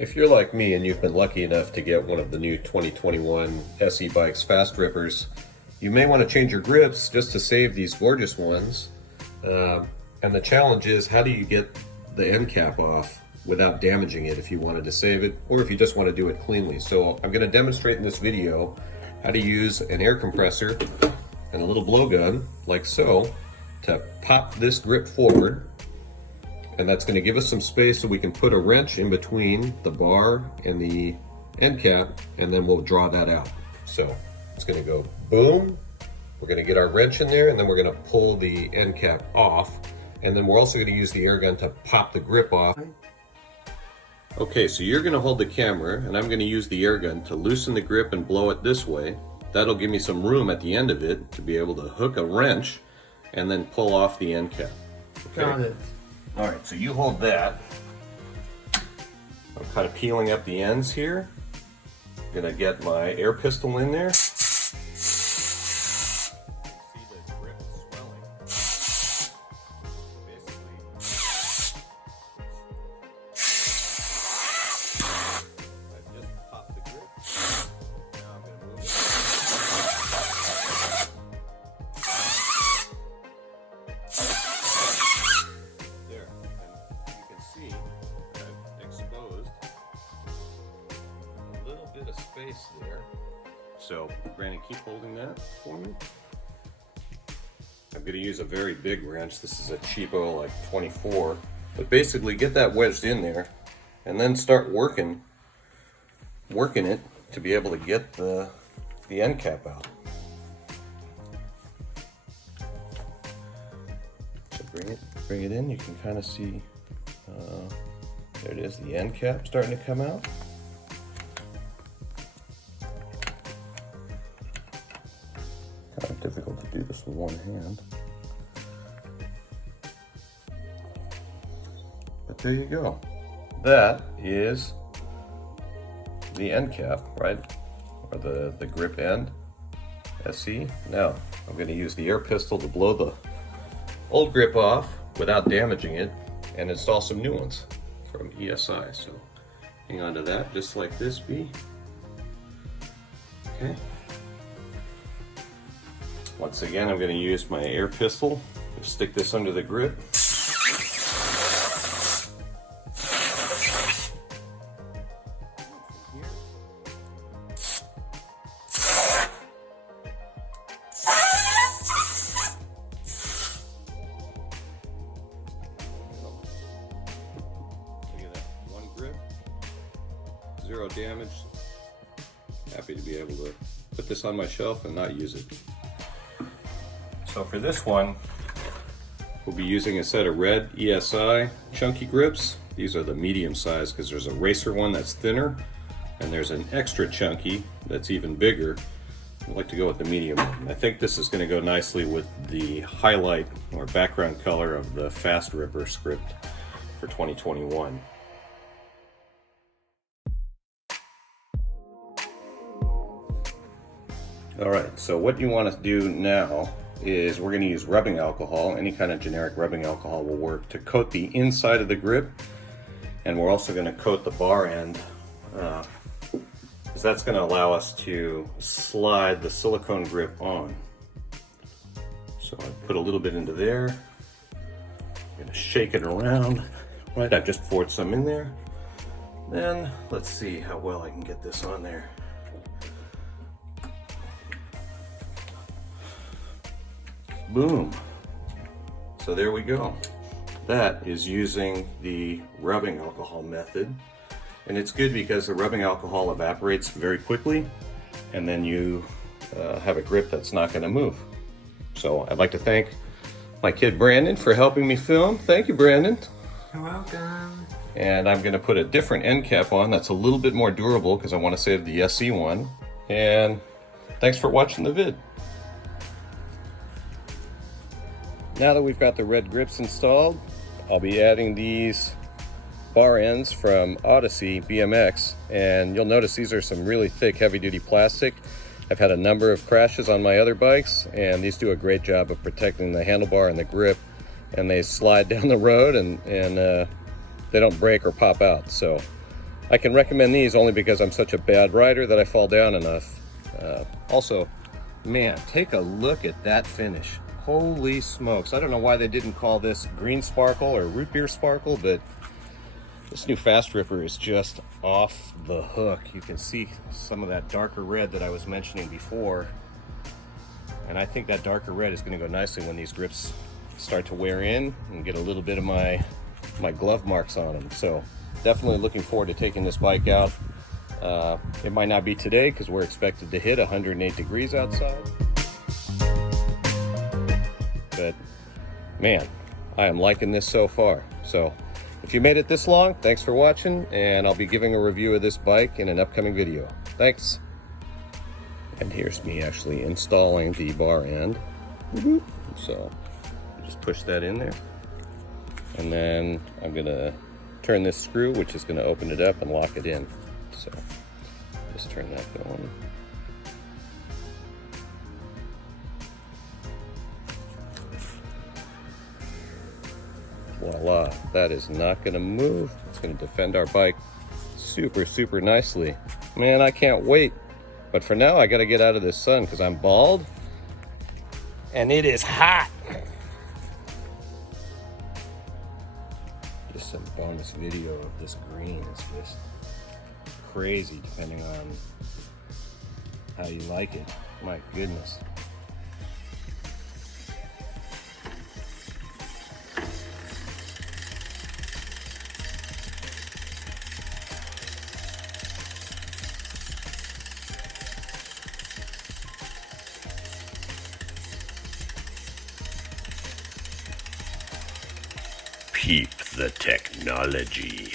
If you're like me and you've been lucky enough to get one of the new 2021 SE Bikes Fast Rippers, you may want to change your grips just to save these gorgeous ones. And the challenge is, how do you get the end cap off without damaging it if you wanted to save it, or if you just want to do it cleanly? So I'm going to demonstrate in this video how to use an air compressor and a little blowgun, like so, to pop this grip forward. And that's going to give us some space so we can put a wrench in between the bar and the end cap, and then we'll draw that out. So it's going to go boom. We're going to get our wrench in there, and then we're going to pull the end cap off. And then we're also going to use the air gun to pop the grip off. Okay, so you're going to hold the camera, and I'm going to use the air gun to loosen the grip and blow it this way. That'll give me some room at the end of it to be able to hook a wrench and then pull off the end cap. Okay. Got it. All right, so you hold that. I'm kind of peeling up the ends here. I'm gonna get my air pistol in there. See the grip swelling. Basically, I just popped the grip. Now I'm gonna move it. There, and you can see that I've exposed a little bit of space there. So, Brandon, keep holding that for me. I'm going to use a very big wrench. This is a cheapo, like 24. But basically, get that wedged in there, and then start working it to be able to get the end cap out. So bring it in. You can kind of see. There it is. The end cap starting to come out. Kind of difficult to do this with one hand. But there you go. That is the end cap, right? Or the grip end, SE. Now, I'm going to use the air pistol to blow the old grip off without damaging it and install some new ones from ESI. So hang on to that, just like this, B. Okay. Once again, I'm going to use my air pistol to stick this under the grip. Look at that, one grip, zero damage. Happy to be able to put this on my shelf and not use it. So for this one, we'll be using a set of red ESI chunky grips. These are the medium size because there's a racer one that's thinner, and there's an extra chunky that's even bigger. I'd like to go with the medium one. I think this is going to go nicely with the highlight or background color of the Fast Ripper script for 2021. All right, so what you want to do now is we're going to use rubbing alcohol. Any kind of generic rubbing alcohol will work to coat the inside of the grip, and we're also going to coat the bar end because that's going to allow us to slide the silicone grip on. So I put a little bit into there. I'm going to shake it around. Right, I've just poured some in there. Then let's see how well I can get this on there. Boom. So there we go. That is using the rubbing alcohol method. And it's good because the rubbing alcohol evaporates very quickly, and then you have a grip that's not going to move. So I'd like to thank my kid Brandon for helping me film. Thank you, Brandon. You're welcome. And I'm going to put a different end cap on that's a little bit more durable because I want to save the SE one. And thanks for watching the vid. Now that we've got the red grips installed, I'll be adding these bar ends from Odyssey BMX, and you'll notice these are some really thick heavy-duty plastic. I've had a number of crashes on my other bikes, and these do a great job of protecting the handlebar and the grip, and they slide down the road and they don't break or pop out. So I can recommend these only because I'm such a bad rider that I fall down enough. Also, man, take a look at that finish. Holy smokes. I don't know why they didn't call this green sparkle or root beer sparkle, but this new Fast Ripper is just off the hook. You can see some of that darker red that I was mentioning before. And I think that darker red is going to go nicely when these grips start to wear in and get a little bit of my glove marks on them. So definitely looking forward to taking this bike out. It might not be today because we're expected to hit 108 degrees outside. But man, I am liking this so far. So if you made it this long, thanks for watching, and I'll be giving a review of this bike in an upcoming video. Thanks. And here's me actually installing the bar end. So just push that in there. And then I'm gonna turn this screw, which is gonna open it up and lock it in. So just turn that going. Voila, that is not gonna move. It's gonna defend our bike super, super nicely. Man, I can't wait. But for now, I gotta get out of this sun because I'm bald and it is hot. Just some bonus video of this green. It's just crazy depending on how you like it. My goodness. Peep the technology.